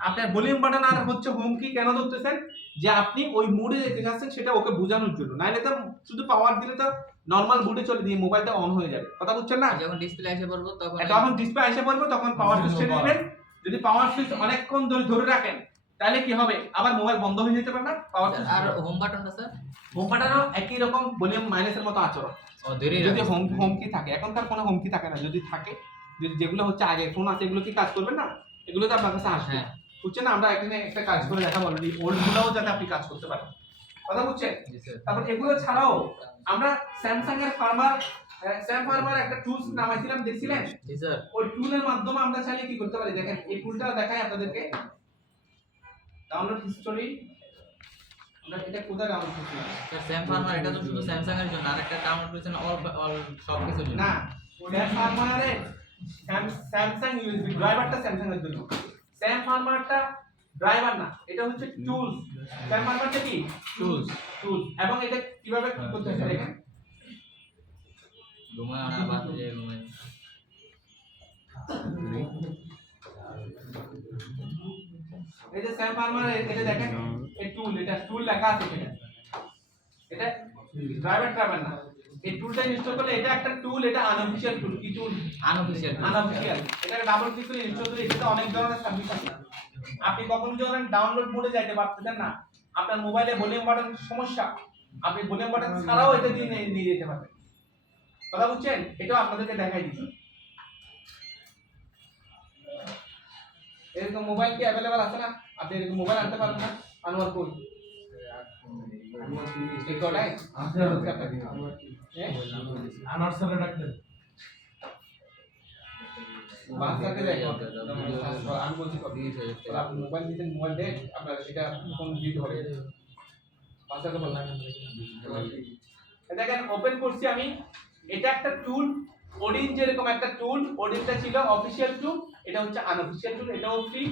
আপনার ভলিউম বাটন আর হচ্ছে হোম কি কেন ধরতেছেন, যে আপনি ওই মোডে যেতে চাচ্ছেন সেটা ওকে বোঝানোর জন্য, নাইলে তো শুধু পাওয়ার দিলে তো নরমাল বুটে চলে দিয়ে মোবাইলটা অন হয়ে যাবে, কথা বুঝছেন না? যখন ডিসপ্লে এসে পড়বো তখন তখন ডিসপ্লে এসে পড়বে, তখন পাওয়ার সুইচ ছেড়ে দিবেন। যদি পাওয়ার সুইচ অনেকক্ষণ ধরে ধরে রাখেন তাহলে কি হবে, আবার মোবাইল বন্ধ হয়ে যেতে পারে না পাওয়ার সুইচ। আর হোম বাটনটা স্যার হোম বাটনও একই রকম ভলিউম মাইনাসের মতো আচরণ, ধরে যদি হোম কি থাকে। এখনকার ফোনে হোম কি থাকে না, যদি থাকে, যদি যেগুলো হচ্ছে আগে ফোন আছে এগুলো কি কাজ করবে না, এগুলো তো আপনার কাছে আসবে। হ্যাঁ। বুঝছেন না? আমরা এখানে একটা কাজ করে দেখাবো অলরেডি, ওল্ড গুলোও যাতে আপনি কাজ করতে পারেন, কথা বুঝছেন? জি স্যার তারপর এগুলো ছাড়াও আমরা স্যামসাং এর ফার্মার একটা টুলস নামাইছিলাম, দেখছিলেন? জি স্যার ওই টুলের মাধ্যমে আমরা চাইলে কি করতে পারি, দেখেন এই টুলটা দেখাই আপনাদেরকে। ডাউনলোড হিস্টোরি, আমরা এটা কোথায় ডাউনলোড করছিলাম? স্যার স্যাম ফার্মার এটা তো শুধু স্যামসাং এর জন্য, আরেকটা ডাউনলোড করেছেন অল সব কিছুর জন্য। না, স্যাম ফার্মারে স্যামসাং ইউএসবি ড্রাইভারটা স্যামসাং এর জন্য, স্যাম ফার্মারটা ড্রাইভার না, এটা হচ্ছে টুলস। স্যাম ফার্মারটা কি টুলস, এবং এটা কিভাবে কি করতে হয় দেখেন। ঘুমায় না বাজে ঘুমায় এই যে স্যাম ফার্মার, এটা দেখেন এই টুল, এটা টুল লেখা আছে এখানে, এটা ড্রাইভার না। এই টুলটা ইনস্টল করলে এটা একটা টুল, এটা আনঅফিশিয়াল টুল। কি টুল? Unofficial unofficial. এটাকে ডাবল ক্লিক করে ইনস্টল করে এটাতে অনেক ধরনের সার্ভিস আছে। আপনি কখনো যখন ডাউনলোড মোডে যাইতে পারতেছেন না, আপনার মোবাইলে ভলিউম বাটন সমস্যা, আপনি ভলিউম বাটন ছাড়াও এটা দিয়ে নিয়ে যেতে পারবেন, কথা বুঝছেন? এটাও আপনাদেরকে দেখাই দিচ্ছি। এরকম মোবাইল কি অ্যাভেলেবল আছে না? আপনি এরকম মোবাইল আনতে পারেন না? আনোয়ার কোড এই কোডাই আনার স্যার ডাকতেন বাচ্চাকে দেখো আমি বলছি আপনি মোবাইল দিতেন, মোবাইল দেখ আপনার এটা ফোন দিতে হবে, বাচ্চাকে বললাম। দেখেন ওপেন করছি আমি, এটা একটা টুল। ওডিন যেরকম একটা টুল, ওডিনটা ছিল অফিশিয়াল টুল, এটা হচ্ছে আনঅফিশিয়াল টুল, এটাও ফ্রি।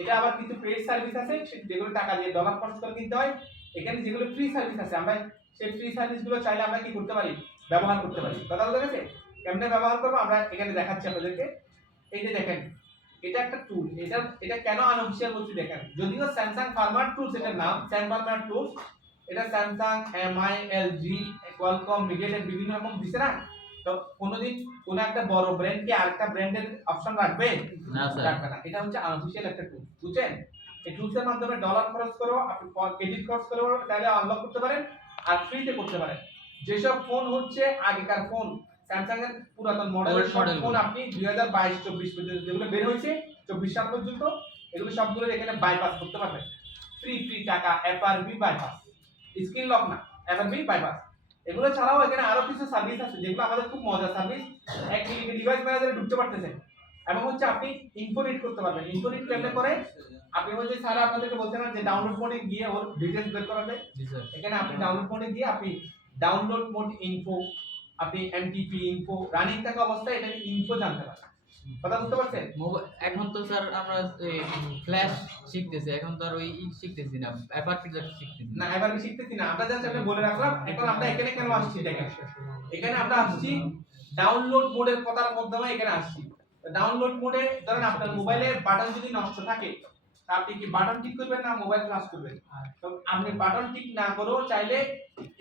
এটা আবার কিছু পেইড সার্ভিস আছে যেগুলো টাকা দিয়ে ডলার খরচ করে কিনতে হয়। এখানে যেগুলো ফ্রি সার্ভিস আছে আমরা সেই ফ্রি সার্ভিসগুলো চাইলে আমরা কি করতে পারি, ব্যবহার করতে পারি, কথা বলতে গেছে? কেমনে ব্যবহার করবো আমরা এখানে দেখাচ্ছি আপনাদেরকে। এই যে দেখেন এটা একটা টুল, এটা কেন আনঅফিশিয়াল বলছি দেখেন। যদিও স্যামসাং ফার্মার টুলস এটার নাম, স্যাম ফার্মার টুলস, এটা Samsung, MI, LG, Qualcomm, MediaTek বিভিন্ন রকম দিছে না। তো কোনোদিন কোন একটা বড় ব্র্যান্ড কি আরেকটা ব্র্যান্ডের অপশন রাখবে না স্যার, রাখবে না। এটা হচ্ছে আনঅফিশিয়াল একটা টুল, বুঝছেন? এই টুলসের মাধ্যমে ডলার খরচ করো, আপনি ক্রেডিট খরচ করো, তাহলে আনলক করতে পারেন আর ফ্রিতে করতে পারেন। যেসব ফোন হচ্ছে আগেকার ফোন, স্যামসাং এর পুরাতন মডেলের সব ফোন আপনি 2022-24 পর্যন্ত যেগুলো বের হয়েছে 24 সাল পর্যন্ত, এগুলো সবগুলো এখানে বাইপাস করতে পারবেন। ফ্রি টাকা, এফআরবি বাইপাস, স্ক্রিন লক না, এফআরবি বাইপাস। এগুলো ছাড়াও এখানে আরো কিছু সার্ভিস আছে যেগুলো আমাদের খুব মজার সার্ভিস। এক ক্লিকে ডিভাইস ম্যানেজারে ঢুকতে পারতেছেন এবং হচ্ছে আপনি ইনফো রিড করতে পারবেন। ইনফো রিড কেমনে করে, আপনি হচ্ছে স্যার আপনাদেরকে বলছেন না যে ডাউনলোড মোডে গিয়ে ওর ডিটেইলস বের করা যায়, জি স্যার এখানে আপনি ডাউনলোড মোডে গিয়ে আপনি ডাউনলোড মোড ইনফো, আপনি এমটিপি ইনফো, রানিং থাকা অবস্থায় এটা ইনফো জানতে পারবেন, কথা বুঝতে পারছেন? এখন তো স্যার আমরা ফ্ল্যাশ শিখতেছি, এখন তো আর ওই শিখতেছি না, এফআরপি শিখতেছি না, এবার আমি শিখতেছি না, আমরা জাস্ট আপনি বলে রাখলাম। এখন আমরা এখানে কেন আসছি দেখেন, এখানে আমরা আসছি ডাউনলোড মোডের কথার মাধ্যমে এখানে আসছি। ডাউনলোড মোডে ধরেন আপনার মোবাইলে বাটন যদি নষ্ট থাকে, আপনি কি বাটন ঠিক করবেন না মোবাইল ফ্লাশ করবেন? তো আপনি বাটন ঠিক না করেও চাইলে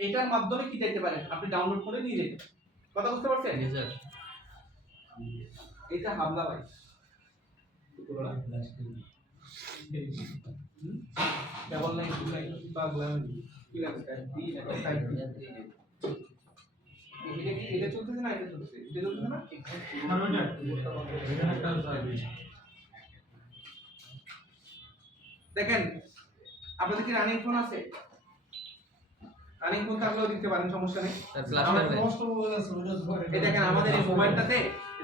এটার মাধ্যমে কি যেতে পারেন, আপনি ডাউনলোড করে নিয়ে যেতে পারেন, কথা বুঝতে পারছেন? জি স্যার এটা হামলা ভাই কেবল নাই পাগলা কি লাগছে ডি একটা টাইপ এটা চলতেছে না, এটা চলতেছে, এটা চলতেছে না। দেখেন আপনাদের কি রানিং ফোন আছে? রানিং ফোন থাকলেও দিতে পারেন, সমস্যা নেই। স্যার ফ্ল্যাশ আমার করবে কষ্ট বলে আছে ওটা ধরে এই দেখেন আমাদের এই মোবাইলটাতে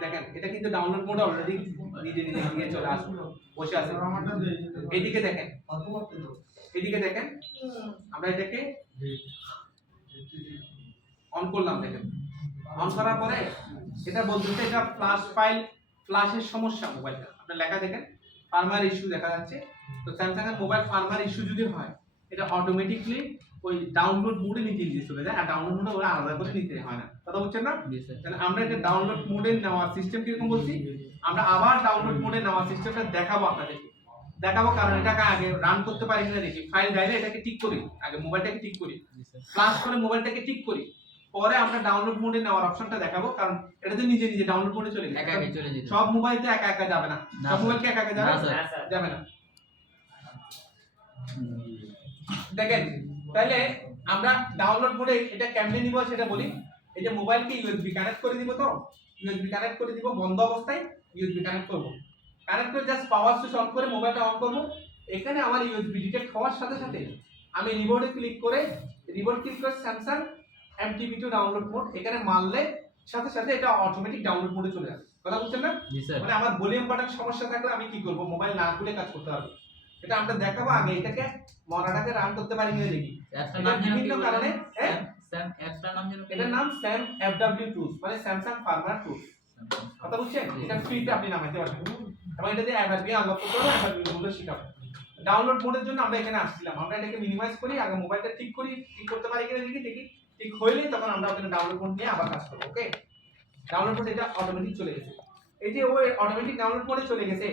দেখেন এটা কিন্তু ডাউনলোড মোড অলরেডি নিজে নিজে গিয়ে চলে আসছে, বসে আছে। আমারটা দেই এইদিকে দেখেন, কত করতে দাও এইদিকে দেখেন, আমরা এটাকে অন করলাম, দেখেন অন করার পরে এটা বলতেছে এটা ফ্ল্যাশ ফাইল, ফ্ল্যাশের সমস্যা মোবাইলটা। আপনি লেখা দেখেন ফার্মার ইস্যু দেখা যাচ্ছে। তো স্যামসাং এর মোবাইল ফার্মার ইস্যু যদি হয়, এটা অটোমেটিকলি ওই ডাউনলোড মোডে নিজে নিজে চলে যায়, আর ডাউনলোড মোডে ওরা আলাদা করে নিতে হয় না, কথা বুঝছেন না? জি স্যার তাহলে আমরা এটা ডাউনলোড মোডে নেওয়ার সিস্টেম কিরকম বলছি, আমরা আবার ডাউনলোড মোডে নেওয়ার সিস্টেমটা দেখাবো আপনাদেরকে, দেখাবো কারণ এটাকে আগে রান করতে পারি কিনা দেখি। ফাইল ডাইলে এটাকে ঠিক করি, আগে মোবাইলটাকে ঠিক করি, জি স্যার ফ্লাশ করে মোবাইলটাকে ঠিক করি, পরে আমরা ডাউনলোড মোডে নেওয়ার অপশনটা দেখাবো, কারণ এটা তো নিজে নিজে ডাউনলোড মোডে চলে একা গেছে। একাই চলে যেত। সব মোবাইল তো একা একা যাবে না, না, সব স্যার। মোবাইল কি একা একা যাবে? না, স্যার। যাবে না। দেখেন তাহলে আমরা ডাউনলোড মোডে এটা কেমনে নিব সেটা বলি। এই যে মোবাইলকে ইউএসবি কানেক্ট করে দিব, তো ইউএসবি কানেক্ট করে দিব, বন্ধ অবস্থায় ইউএসবি কানেক্ট করব। কানেক্ট করে জাস্ট পাওয়ার সুইচ অন করে মোবাইলটা অন করব। এখানে আমার ইউএসবি ডিটেক্ট হওয়ার সাথে সাথে আমি রিবোর্ডে ক্লিক করে স্যামসাং MTV2 ডাউনলোড মোড এখানে মারলে সাথে সাথে এটা অটোমেটিক ডাউনলোড মোডে চলে যাবে। কথা বুঝছেন না? জি স্যার। মানে আমার ভলিউম বাটন সমস্যা থাকলে আমি কি করব, মোবাইল না খুলে কাজ করতে পারবো। এটা আমরা দেখাবো, আগে এটাকে মনাটাকে রান করতে পারি কিনা দেখি। অ্যাপটার এটা নাম যেন কি বিভিন্ন বললেন? কারণে স্যাম অ্যাপটার নাম যেন কি? এটার নাম স্যাম FW টুলস, মানে স্যামসাং ফার্মার টুলস। কথা বুঝছেন? এটা ফ্রিতে আপনি নামাইতে পারবেন এবং এটা দিয়ে অ্যাভারবি আনলক করতে হবে, অ্যাভারবি মোডে শিখাবো। ডাউনলোড মোডের জন্য আমরা এখানে আসছিলাম, আমরা এটাকে মিনিমাইজ করি, আগে মোবাইলটা ঠিক করি, ঠিক করতে পারি কিনা দেখি। ঠিক হইলে তখন আমরা ওখানে ডাউনলোড মোড নিয়ে আবার কাজ করব। ওকে, ডাউনলোড মোড এটা অটোমেটিক চলে গেছে। এই যে ওই অটোমেটিক ডাউনলোড মোডে চলে গেছে,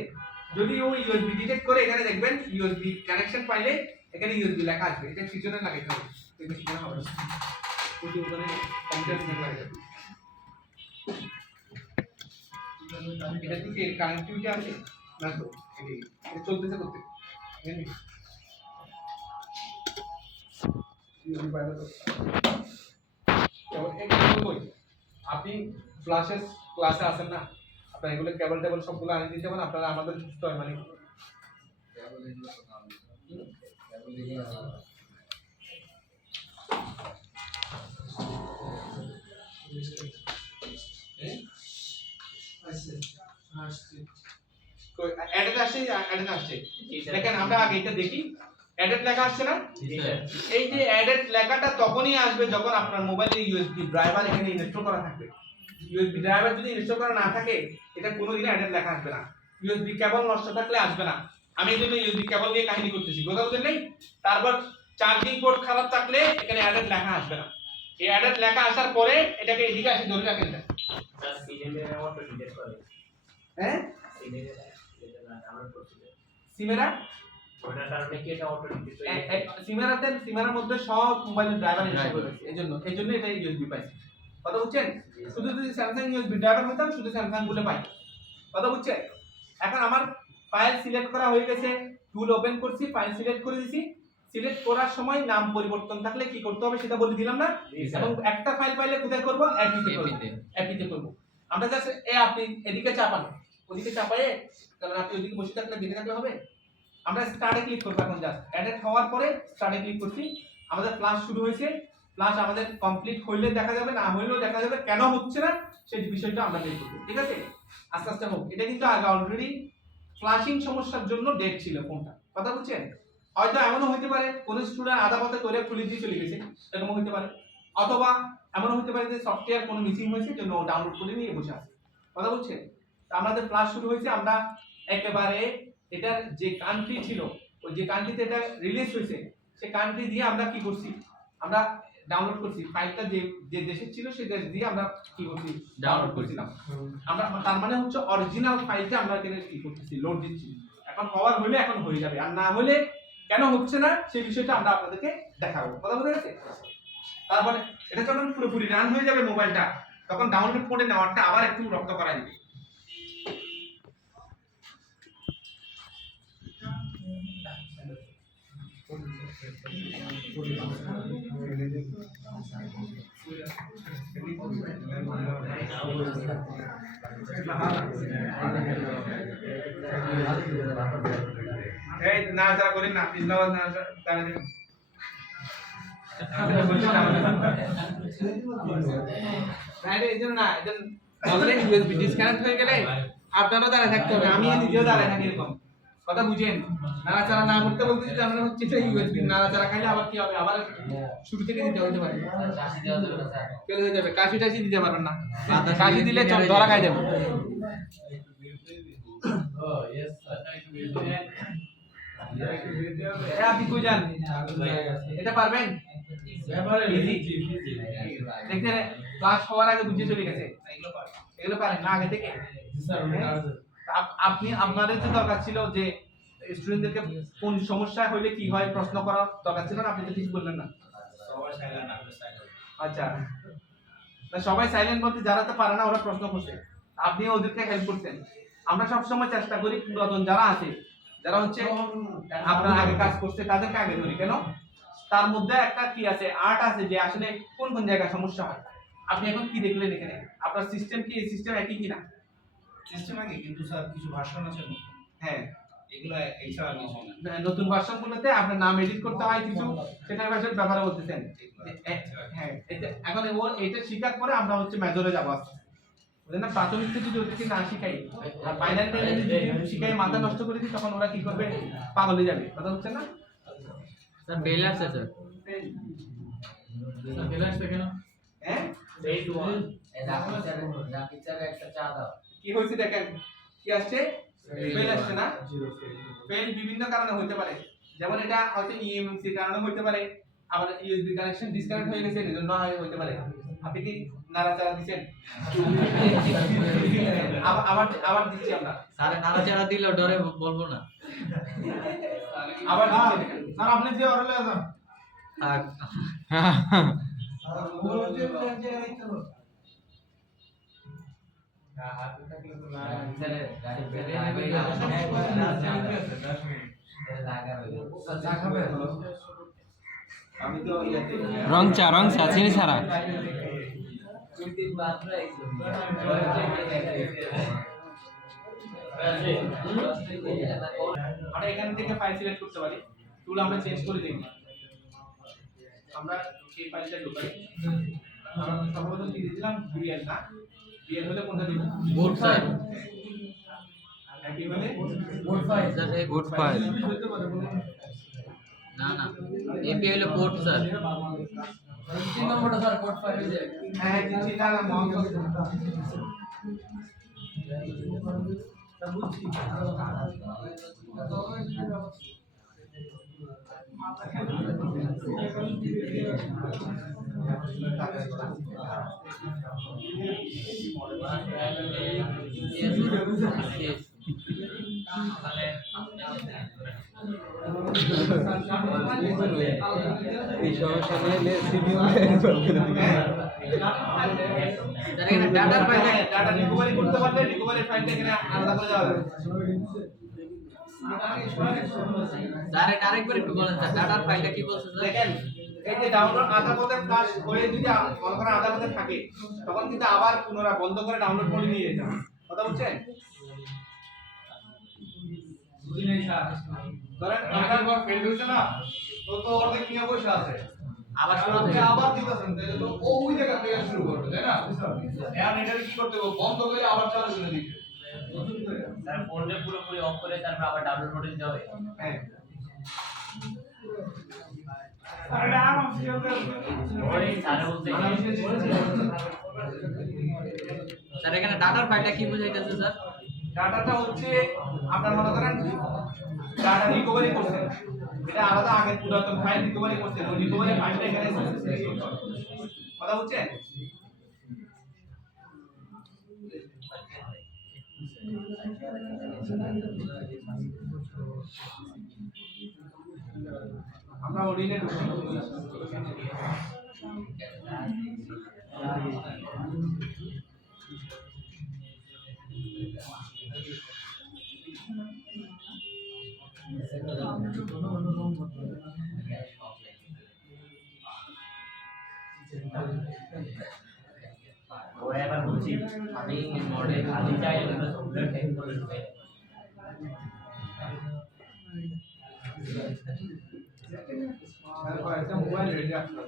যদি ও ইউএসবি ডিটেক্ট করে এখানে দেখবেন ইউএসবি কানেকশন পাইলে এখানে ইউএসবি লেখা আসবে, এটা পিছনে লাগাইতে হবে। এটা পিছনে হবে না, ওই ওখানে কম্পিউটার পিছনে লাগাইতে হবে। এটা কি কানেক্টিভিটি আছে না? তো এটা চলতেছে করতে আপনি ফ্ল্যাশের ক্লাসে আসেন না, আপনার এগুলো কেবল টেবল সবগুলো আনিয়ে দিতে পারেন, আপনারা আমাদের সুস্থ হয় মানে অ্যাডেড আসছে, অ্যাডেড আসছে। দেখেন আমরা আগে এটা দেখি, অ্যাডেড লেখা আসছে না? জি স্যার। এই যে অ্যাডেড লেখাটা তখনই আসবে যখন আপনার মোবাইলে ইউএসবি ড্রাইভার এখানে ইনস্টল করা থাকবে। ইউএসবি ড্রাইভার যদি ইনস্টল করা না থাকে এটা কোনোদিন অ্যাডেড লেখা আসবে না। ইউএসবি কেবল নষ্ট থাকলে আসবে না। আমি এই জন্য ইউএসবি কেবল নিয়ে কাহিনী করতেছি, কথা বুঝলেন নেই? তারপর চার্জিং পোর্ট খারাপ থাকলে এখানে অ্যাডেড লেখা আসবে না। এই অ্যাডেড লেখা আসার পরে এটাকে এদিকে আসি ধরে রাখেন। স্যার সিলেটের অটো ডিটেক্ট করে হ্যাঁ, সিলেটের ডাউনলোড করছিল সিমেরা ওটার কারণে কি এটা অটো ডিটেক্ট সিমেরার মধ্যে সব মোবাইলের ড্রাইভার ইনস্টল করে রাখছে, এজন্য এটা ইউএসবি পাইছে। কথা বুঝছেন? শুধু যদি স্যামসাং ইউএসবি ড্রাইভার হতাম শুধু স্যামসাং বলে পাই। কথা বুঝছেন? এখন আমার ফাইল সিলেক্ট করা হয়ে গেছে, টুল ওপেন করছি, ফাইল সিলেক্ট করে দিছি। সিলেক্ট করার সময় নাম পরিবর্তন থাকলে কি করতে হবে সেটা বলে দিলাম না? এবং একটা ফাইল পাইলে কোথায় করব? অ্যাপিতে করব। অ্যাপিতে করব। আমরা জাস্ট আপনি এদিকে চাপান, ওদিকে চাপায়ে, কারণ আপনি ওদিকে বসে থাকলে দেখে থাকলে হবে। আমরা স্টার্টে ক্লিক করব। এখন জাস্ট অ্যাডেড হওয়ার পরে স্টার্টে ক্লিক করছি, আমাদের ক্লাস শুরু হয়েছে। ক্লাস আমাদের কমপ্লিট হইলে দেখা যাবে, না হইলেও দেখা যাবে। কেন হচ্ছে না সেই বিষয়টা আমরা বের করব, ঠিক আছে? আস্তে আস্তে হোক। এটা কিন্তু আগে অলরেডি ফ্ল্যাশিং সমস্যার জন্য ডেট ছিল ফোনটা। কথা বুঝছেন? হয়তো এমনও হতে পারে কোন স্টুডেন্ট আধা পথে করে খুলে দিয়ে চলে গেছে, এরকম হতে পারে। অথবা এমনও হতে পারে যে সফটওয়্যার কোনো মিসিং হয়েছে জন্য ডাউনলোড করে নিয়ে বসে আছে। কথা বুঝছেন? আমাদের ক্লাস শুরু হয়েছে, আমরা একেবারে এটার যে কান্ট্রি ছিল, ওই যে কান্ট্রিতে এটা রিলিজ হয়েছে সেই কান্ট্রি দিয়ে আমরা কি করছি, আমরা ডাউনলোড করছি। ফাইলটা যে যে দেশে ছিল সেই দেশ দিয়ে আমরা কি করছি, ডাউনলোড করছিলাম। আমরা তার মানে হচ্ছে অরিজিনাল ফাইলটা আমরা এখানে কি করতেছি, লোড দিচ্ছি। এখন হওয়ার হলে এখন হয়ে যাবে, আর না হলে কেন হচ্ছে না সেই বিষয়টা আমরা আপনাদেরকে দেখাবো। কথা বুঝে গেছে? তারপরে এটা যখন পুরোপুরি রান হয়ে যাবে মোবাইলটা, তখন ডাউনলোড করে নেওয়ারটা আবার একটু রক্ত করা যাবে। এই না যারা করেন না ইসলাম না তারা দেখুন এই জন্য না, এটা অলরেডি ইউএসবি ডিসকানেক্ট হয়ে গেলে আপনারও দাঁড়ায় থাকতে হবে, আমি নিজেও দাঁড়ায় থাকি এরকম। কথা বুঝেন? নাড়াচাড়া না করতে বলতে যে আমরা হচ্ছে যে ইউএসবি নাড়াচাড়া খাইলে আবার কি হবে, আবার শুরু থেকে দিতে হতে পারে, ফেল হয়ে যাবে। কাশি টাশি দিতে পারবেন না, কাশি দিলে ধরা খাই যাবে। আপনি কই যান? এটা পারবেন? দেখতে ক্লাস হওয়ার আগে বুঝে চলে গেছে, এগুলো পারেন না আগে থেকে? আপনি আপনাদের তো দরকার ছিল যে স্টুডেন্টদেরকে কোন সমস্যা হইলে কি হয় প্রশ্ন করার দরকার ছিল না, আপনি তো কিছু বললেন না। আচ্ছা না সবাই সাইলেন্ট বলতে যারা তো পারে না ওরা প্রশ্ন করছে, আপনি ওদেরকে হেল্প করছেন। আমরা সবসময় চেষ্টা করি পুরাতন যারা আছে, যারা হচ্ছে আপনার আগে কাজ করছে তাদেরকে আগে ধরি। কেন? তার মধ্যে একটা কি আছে, আর্ট আছে যে আসলে কোন কোন জায়গায় সমস্যা হয়। আপনি এখন কি দেখলেন এখানে, আপনার সিস্টেম কি এই সিস্টেম একই কিনা? সিস্টেম আগে, কিন্তু স্যার কিছু ভার্সন আছে নতুন। হ্যাঁ, এগুলো এছাড়া কিছু না। নতুন ভার্সন গুলোতে আপনার নাম এডিট করতে হয় কিছু, সেটার ব্যাপারে বলতেছেন। হ্যাঁ, এখন ও এটা শিকার করে আমরা হচ্ছে মেজরে যাবো আস্তে আস্তে। বুঝলেন না? প্রাথমিক থেকে যদি ওদেরকে না শিখাই আর ফাইনাল টাইমে যদি শিখাই মাথা নষ্ট করে দিই, তখন ওরা কি করবে, পাগল হয়ে যাবে। কথা হচ্ছে না? স্যার বেল আসছে স্যার। স্যার ফেলে আসছে কেন? হ্যাঁ, Say to all. কি হয়েছে দেখেন, কি আসছে, ফেল আসছে না? ফেল বিভিন্ন কারণে হতে পারে, যেমন এটা হয়তো ইএমসি কারণে হতে পারে, আবার ইউএসবি কানেকশন ডিসকানেক্ট হয়ে গেছে এজন্য হতে পারে। আপনি কি নাড়াচাড়া দিচ্ছেন? আবার দিচ্ছি আমরা, স্যার নাড়াচাড়া দিলেও ডরে বলবো না। আবার দিচ্ছি দেখেন। স্যার আপনি যে অর্ডার লেখা থাক। আমি তো ইয়াতে রং চা চিনি ছাড়া। আমরা এখান থেকে ফাইল সিলেক্ট করতে পারি, টুল আমরা চেঞ্জ করে দিই। আমরা এই ফাইলটা ঢোকাই, আমরা সর্বপ্রথম কি দিয়েছিলাম, বিএল না, বিএল হলে কোনটা দিব, গুড স্যার। একই হলে বোর্ড ফাইল স্যার এই গুড ফাইল। না না এপি হলো পোর্ট স্যার। 3 নম্বরটা স্যার বোর্ড ফাইল হয়ে যায়। হ্যাঁ দিচ্ছি না না মাউস এই সমস্যা নিয়ে সিপিইউ স্যার এখানে ডাটার ফাইলটা ডাটা রিকভারি করতে পারলে রিকভারি ফাইলটা এখানে আলাদা করে দেওয়া যাবে। স্যার এটা আরেকবার একটু বলেন স্যার ডাটার ফাইলটা কি বলছেন স্যার? দেখেন এই যে ডাউনলোড আধা পথে কাজ হয়ে যদি মনে করেন আধা পথে থাকে, তখন কিন্তু আবার পুনরায় বন্ধ করে ডাউনলোড করে নিয়ে যেতে হবে। কথা বুঝছেন? বুঝি নাই স্যার। ধরেন আপনার বার ফেল হয়েছে না, তো তো অর্ধেক কিনে বসে আছে। আবার শুরু আপনি থেকে আবার দিতেছেন, তাহলে তো ও ওই জায়গা থেকে শুরু করবে, তাই না? এখন এটা কি করতে হবে, বন্ধ করে আবার চালু করে দিতে। স্যার ফোনটা পুরোপুরি অফ করে তারপর আবার ডাউনলোড করে দিতে হবে। হ্যাঁ ওই স্যার বলতে স্যার এখানে ডাটার ফাইলটা কি বুঝাইতেছে স্যার? ডাটাটা হচ্ছে আপনার মনে করেন ডাটা রিকভারি করছেন, এটা আলাদা আগে পুরাতন ফাইল রিকভারি করছেন, ওই রিকভারি ফাইলটা এখানে কথা বুঝছেন? আমরা ওডিনে ঢুকছি। ওরা এবার বলছি আমি মডেল খালি চাই না, সফটওয়্যার টাইপ করে দেবে। তারপর একটা মোবাইল রেডি আসলো,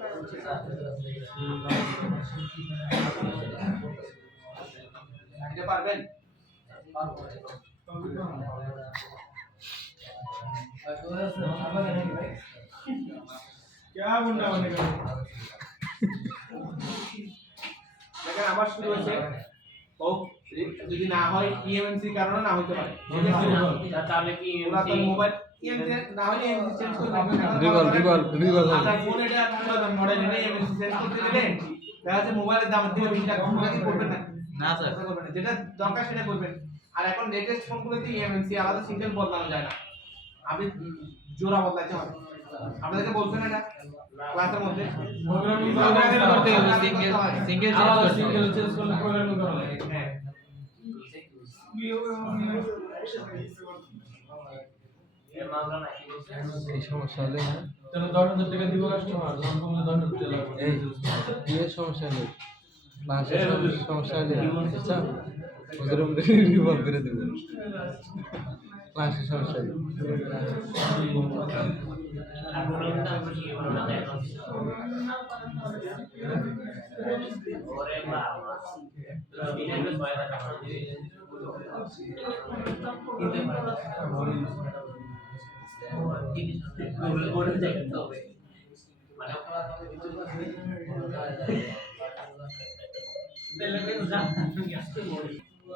এটা পারবেন? क्या गुंडा होने का দেখেন আবার শুরু হয়েছে। ও যদি না হয় ইএমসি কারণে না হতে পারে, স্যার তাহলে কি পুরাতন মোবাইল ইএমসি না হলে ইএমসি চেঞ্জ করতে হবে। রিকল আপনার ফোন এটা পুরাতন মডেল এনে ইএমসি চেঞ্জ করতে গেলে দেখা যাচ্ছে মোবাইলের দাম থেকে 20 টাকা কম কি করবেন না? না স্যার করবেন না, যেটা দরকার সেটা করবেন। আর এখন লেটেস্ট ফোনগুলোতে ইএমসি আলাদা সিঙ্গেল বদলানো যায় না, আপনি জোড়া বদলাতে হবে। আপনাদেরকে বলছেন এটা ক্লাসের মধ্যে প্রোগ্রামিং করতে হবে সিঙ্গেল চেঞ্জ করলে প্রোগ্রামিং করা লাগে হ্যাঁ এই সমস্যা হলে না তাহলে 10,000 টাকা দিব কাস্টমার যখন কমলে 10,000 টাকা লাগবে এই বিয়ের সমস্যা হলে ক্লাসের সমস্যা হলে বুঝছো ওদের আমরা রিভলভ করে দেবো ক্লাসের সমস্যা হলে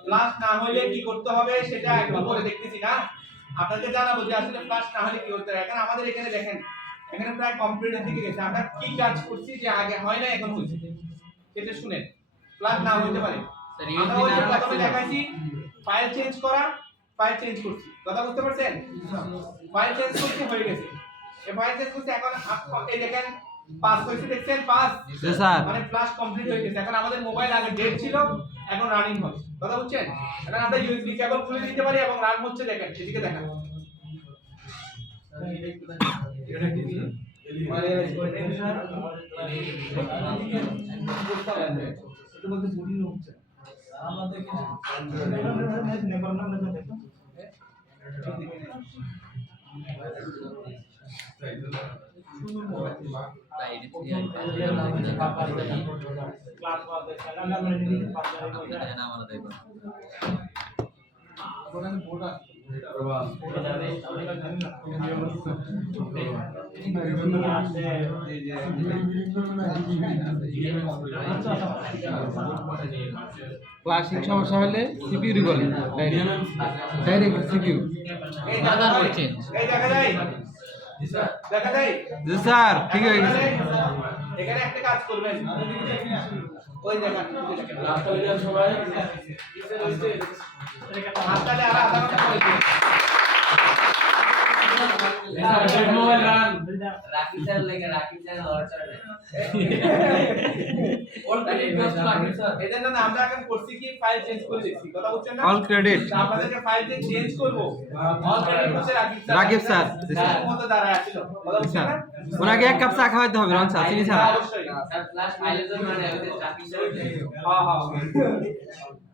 প্লাস না হলে কি করতে হবে সেটা একটু পরে দেখতেছি না আপনাদের জানাবো যে আসলে প্লাস না হলে কি করতে হবে এখন আমাদের এখানে দেখেন এখানে প্রায় কমপ্লিটের দিকে গেছে আমরা কি কাজ করছি যে আগে হয় না এখন হচ্ছে সেটা শুনেন প্লাস না হইতে পারে আমরা ওই যে প্রথমে দেখাইছি ফাইল চেঞ্জ করা ফাইল চেঞ্জ করছি কথা বুঝতে পারছেন ফাইল চেঞ্জ করতে হয়ে গেছে এই ফাইল চেঞ্জ করতে এখন এই দেখেন পাস হয়েছে দেখছেন পাস স্যার মানে ফ্লাশ কমপ্লিট হয়ে গেছে এখন আমাদের মোবাইল আগে ডেড ছিল এখন রানিং হচ্ছে কথা বুঝছেন এখন আমরা ইউএসবি কেবল খুলে দিতে পারি এবং রান হচ্ছে দেখেন সেদিকে দেখেন এটা কি মানে এটা বলতে বুড়ি হচ্ছে আমাদের কিছু নেবার নাম না দেখো ক্লাসিক সমস্যা হলে সিপিইউ রিভলভ ডাইরেক্ট সিপিইউ এই দেখা যায় এই দেখা যায় দেখা যায় জি স্যার ঠিক হয়ে গেছে এখানে একটা কাজ করবেন ওই দেখেন সবাই হাততালি আর আধা ঘন্টা করে দিন মোবাইল রান রাকিব স্যার লেগে রাকিব স্যার লড়ছড় এজন্য না আমরা এখন করছি কি ফাইল চেঞ্জ করে দিচ্ছি কথা বুঝছেন না অল ক্রেডিট আপনাদেরকে ফাইল চেঞ্জ করব অল ক্রেডিট হচ্ছে রাকিব স্যার। যার মতো দাঁড়ায় আছিল কথা বুঝছেন না ওনাকে এক কাপ চা খাওয়াতে হবে রন স্যার চিনি স্যার অবশ্যই স্যার ক্লাস ফাইলের জন্য মানে রাকিব স্যার হ্যাঁ হ্যাঁ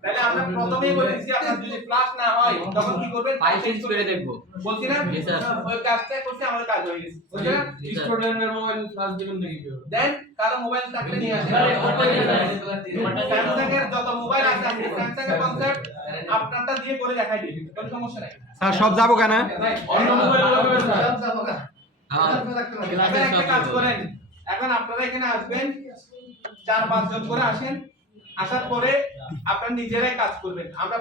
তাহলে আমরা প্রথমেই বলেছি আপনার যদি ফ্লাশ না হয় তখন কি করবেন ফাইল চেঞ্জ করে দেখবো বলছি না জি স্যার। ওই কাজটা করতে আমাদের কাজ হয়ে গেছে বুঝছেন না জি স্যার। স্টুডেন্টের মোবাইল ফ্লাশ দিবেন নাকি কেউ দেন কারো মোবাইল থাকলে নিয়ে আসেন স্যামসাং এর যত মোবাইল আছে আপনি স্যামসাং এর কনসেপ্ট আপনারটা দিয়ে করে দেখাই দিন কোনো সমস্যা নাই স্যার সব যাবো কেন অন্য মোবাইল লাগবে স্যার এখন একটা কাজ করেন এখন আপনারা এখানে আসবেন 4-5 জন করে আসেন আসার পরে আপনারা নিজেরাই কাজ করবেন আমরা